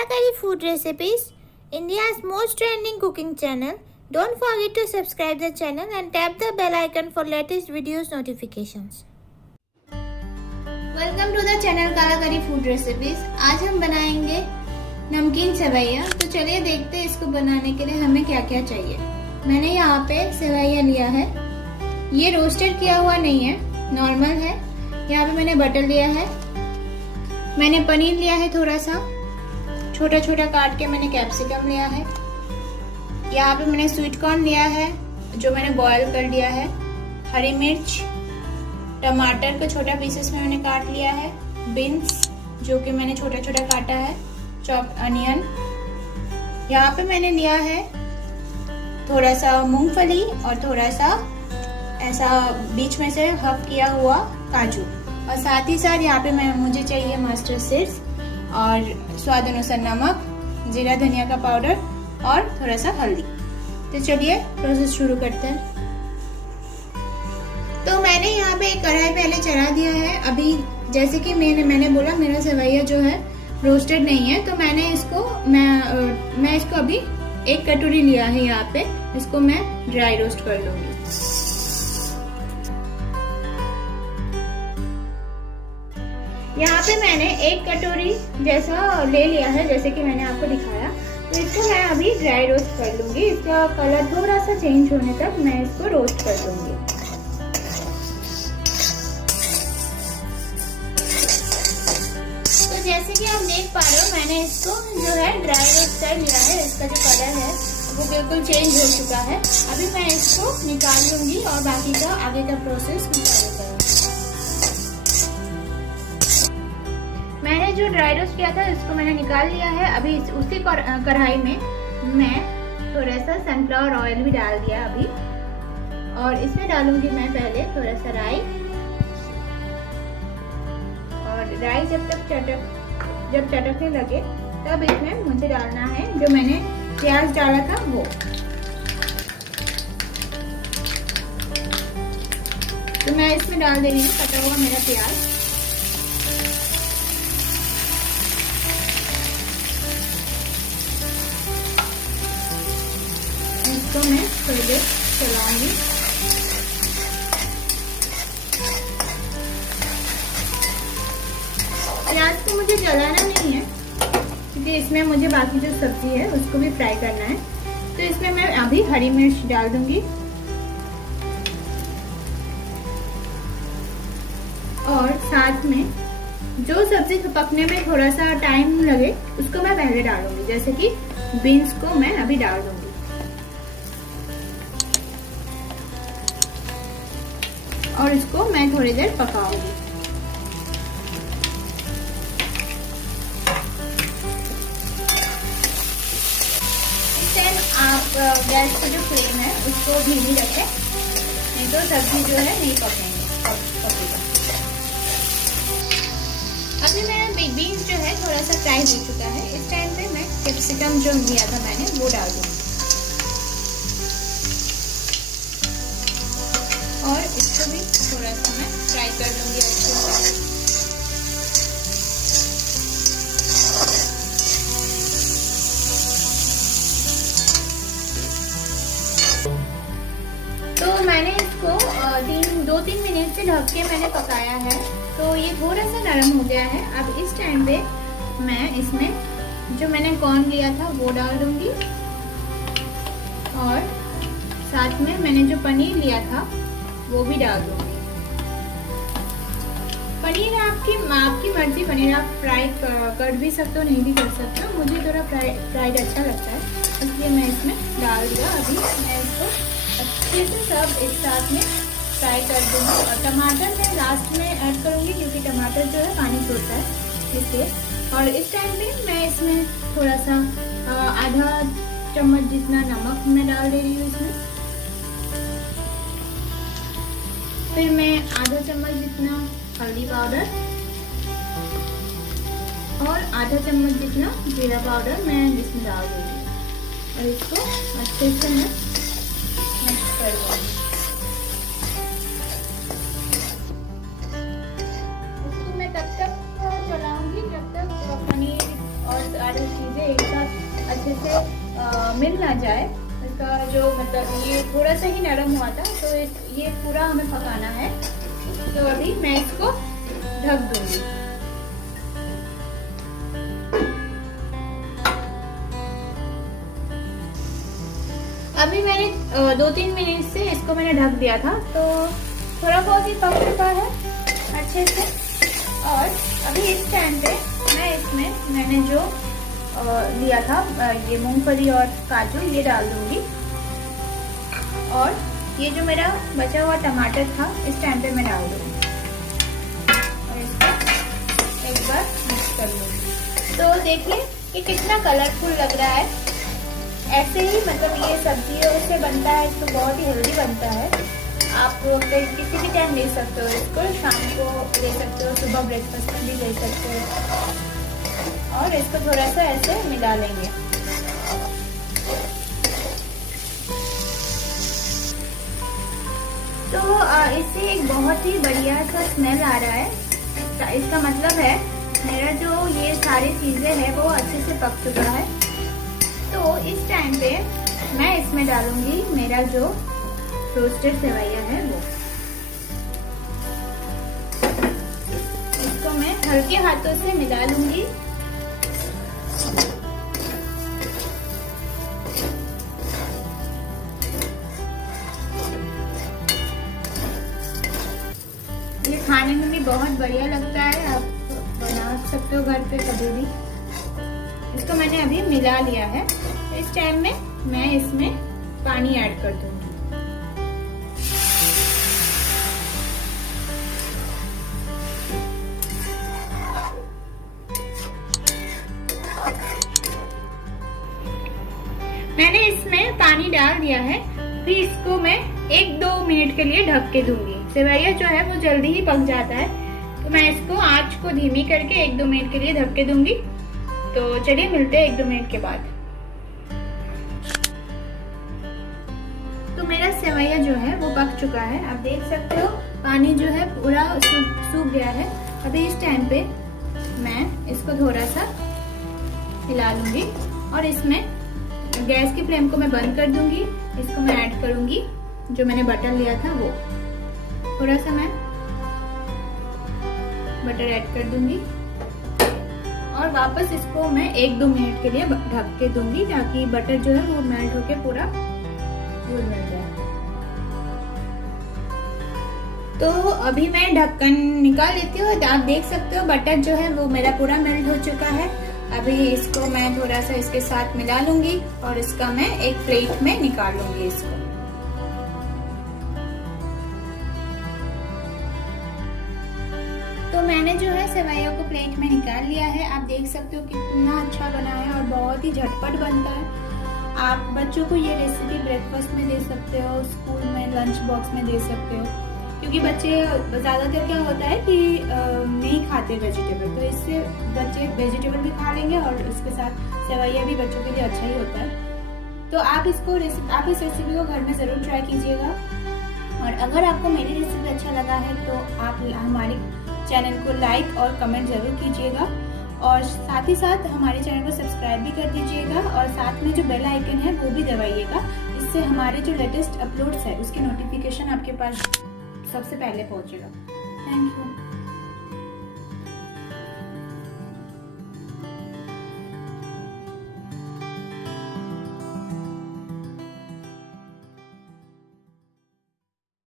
Kalakari Food Recipes, India's most trending cooking channel. Don't forget to subscribe the channel and tap the bell icon for latest videos notifications. Welcome to the channel Kalakari Food Recipes. आज हम बनाएंगे नमकीन सेवैया। तो चलिए देखते हैं इसको बनाने के लिए हमें क्या क्या चाहिए। मैंने यहाँ पे सेवैया लिया है। ये रोस्टेड किया हुआ नहीं है, नॉर्मल है। यहाँ पे मैंने बटर लिया है, मैंने पनीर लिया है, थोड़ा सा छोटा छोटा काट के मैंने कैप्सिकम लिया है। यहाँ पे मैंने स्वीट कॉर्न लिया है जो मैंने बॉयल कर लिया है। हरी मिर्च, टमाटर को छोटा पीसेस में मैंने काट लिया है। बीन्स जो कि मैंने छोटा छोटा काटा है। Chopped onion. यहाँ पे मैंने लिया है थोड़ा सा मूंगफली और थोड़ा सा ऐसा बीच में से हफ किया हुआ काजू, और साथ ही साथ यहाँ पे मुझे चाहिए मस्टर्ड सीड्स और स्वाद अनुसार नमक, जीरा धनिया का पाउडर और थोड़ा सा हल्दी। तो चलिए प्रोसेस शुरू करते हैं। तो मैंने यहाँ पे एक कढ़ाई पहले चढ़ा दिया है। अभी जैसे कि मैंने बोला मेरा सेवैया जो है रोस्टेड नहीं है, तो मैंने इसको मैं इसको अभी एक कटोरी लिया है। यहाँ पे इसको मैं ड्राई रोस्ट कर लूंगी। यहाँ पे मैंने एक कटोरी जैसा ले लिया है, जैसे कि मैंने आपको दिखाया। तो इसको मैं अभी ड्राई रोस्ट कर लूंगी। इसका कलर थोड़ा सा चेंज होने तक मैं इसको रोस्ट कर लूंगी। तो जैसे कि आप देख पा रहे हो, मैंने इसको जो है ड्राई रोस्ट कर लिया है। इसका जो कलर है वो बिल्कुल चेंज हो चुका है। अभी मैं इसको निकाल लूंगी और बाकी का आगे का प्रोसेस निकाल करूंगी। मैंने जो ड्राई रोस्ट किया था इसको मैंने निकाल लिया है। अभी उसी कढ़ाई में मैं थोड़ा सा सनफ्लावर ऑयल भी डाल दिया अभी, और इसमें डालूंगी मैं पहले थोड़ा सा राई। और राई जब चटकने लगे तब इसमें मुझे डालना है जो मैंने प्याज डाला था वो। तो मैं इसमें डाल दे रही हूँ कटा हुआ मेरा प्याज। इसको मैं थोड़ी देर चलाऊंगी। प्याज को मुझे जलाना नहीं है क्योंकि इसमें मुझे बाकी जो सब्जी है उसको भी फ्राई करना है। तो इसमें मैं अभी हरी मिर्च डाल दूंगी और साथ में जो सब्जी पकने में थोड़ा सा टाइम लगे उसको मैं पहले डालूंगी, जैसे कि बीन्स को मैं अभी डाल दूंगी। और इसको मैं थोड़ी देर पकाऊंगी। इस टाइम आप गैस का जो फ्लेम है उसको धीमी रखें, नहीं तो सब्जी जो है नहीं पकेगा। अभी मेरा बीन्स जो है थोड़ा सा फ्राई हो चुका है। इस टाइम पे मैं कैप्सिकम जो लिया था मैंने वो डाल दूंगी और इसको भी थोड़ा सा मैं फ्राई कर लूंगी अच्छे से। तो मैंने इसको 2-3 मिनट से ढक के मैंने पकाया है। तो ये थोड़ा सा नरम हो गया है। अब इस टाइम पे मैं इसमें जो मैंने कॉर्न लिया था वो डाल दूंगी और साथ में मैंने जो पनीर लिया था वो भी डाल दूंगी। पनीर आपकी मर्जी, पनीर आप फ्राई कर भी सकते हो, नहीं भी कर सकते हो। मुझे थोड़ा फ्राइड अच्छा लगता है इसलिए मैं इसमें डाल दिया। अभी मैं इसको अच्छे से सब एक साथ में फ्राई कर दूंगी। और टमाटर मैं लास्ट में ऐड करूंगी क्योंकि टमाटर जो है पानी छोड़ता है इसलिए। और इस टाइम पे मैं इसमें थोड़ा सा आधा चम्मच जितना नमक मैं डाल दे रही हूँ इसमें। फिर मैं आधा चम्मच जितना हल्दी पाउडर और आधा चम्मच जितना जीरा पाउडर मैं इसमें डाल दूंगी और इसको अच्छे से मैं मिक्स कर दूंगी। इसको मैं तब तक चलाऊंगी जब तक पनीर और सारी चीजें अच्छे से मिल ना जाए, इसका जो मतलब ये थोड़ा सा ही नरम हुआ था, तो ये पूरा हमें पकाना है। तो अभी मैं इसको ढक दूंगी। अभी मैंने 2-3 मिनट से इसको मैंने ढक दिया था, तो थोड़ा बहुत ही पक चुका है अच्छे से। और अभी इस टाइम पे मैं इसमें मैंने जो लिया था ये मूंगफली और काजू, ये डाल दूंगी। और ये जो मेरा बचा हुआ टमाटर था, इस टाइम पे मैं डाल दूंगी और इसको एक बार मिक्स कर लूंगी। तो देखिए कि कितना कलरफुल लग रहा है। ऐसे ही मतलब ये सब्जियों से बनता है तो बहुत ही हेल्दी बनता है। आप किसी भी टाइम ले सकते हो इसको, शाम को ले सकते हो, सुबह ब्रेकफास्ट में भी ले सकते हो। और इसको थोड़ा सा ऐसे मिला लेंगे। तो इससे एक बहुत ही बढ़िया सा स्मेल आ रहा है। इसका मतलब है मेरा जो ये सारी चीजें हैं वो अच्छे से पक चुका है। तो इस टाइम पे मैं इसमें डालूंगी मेरा जो रोस्टेड सेवैया है वो। इसको मैं हल्के हाथों से मिला लूंगी। ये खाने में भी बहुत बढ़िया लगता है, आप बना सकते हो घर पे कभी भी। इसको मैंने अभी मिला लिया है। इस टाइम में मैं इसमें पानी ऐड कर दूंगी। मैंने इसमें पानी डाल दिया है। फिर इसको मैं 1-2 मिनट के लिए ढक के दूंगी। सेवैया जो है वो जल्दी ही पक जाता है, तो मैं इसको आंच को धीमी करके 1-2 मिनट के लिए ढक के दूंगी। तो चलिए मिलते हैं 1-2 मिनट के बाद। तो मेरा सेवैया जो है वो पक चुका है, आप देख सकते हो पानी जो है पूरा सूख गया है। अभी इस टाइम पे मैं इसको थोड़ा सा हिला लूंगी और इसमें गैस की फ्लेम को मैं बंद कर दूंगी। इसको मैं ऐड करूंगी जो मैंने बटर लिया था वो, थोड़ा सा मैं बटर ऐड कर दूंगी और वापस इसको मैं 1-2 मिनट के लिए ढक के दूंगी, ताकि बटर जो है वो मेल्ट होके पूरा घुल मिल जाए। तो अभी मैं ढक्कन निकाल लेती हूँ। आप देख सकते हो बटर जो है वो मेरा पूरा मेल्ट हो चुका है। अभी इसको मैं थोड़ा सा इसके साथ मिला लूंगी और इसका मैं एक प्लेट में निकाल लूंगी इसको। तो मैंने जो है सेवैया को प्लेट में निकाल लिया है। आप देख सकते हो कितना अच्छा बना है और बहुत ही झटपट बनता है। आप बच्चों को ये रेसिपी ब्रेकफास्ट में दे सकते हो, स्कूल में लंच बॉक्स में दे सकते हो, क्योंकि बच्चे ज़्यादातर क्या होता है कि नहीं खाते वेजिटेबल, तो इससे बच्चे वेजिटेबल भी खा लेंगे और इसके साथ सेवैया भी बच्चों के लिए अच्छा ही होता है। तो आप इस रेसिपी को घर में ज़रूर ट्राई कीजिएगा। और अगर आपको मेरी रेसिपी अच्छा लगा है तो आप हमारे चैनल को लाइक और कमेंट ज़रूर कीजिएगा और साथ ही साथ हमारे चैनल को सब्सक्राइब भी कर दीजिएगा और साथ में जो बेल आइकन है वो भी दबाइएगा। इससे हमारे जो लेटेस्ट अपलोड्स है उसकी नोटिफिकेशन आपके पास सबसे पहले पहुंचेगा। Thank you.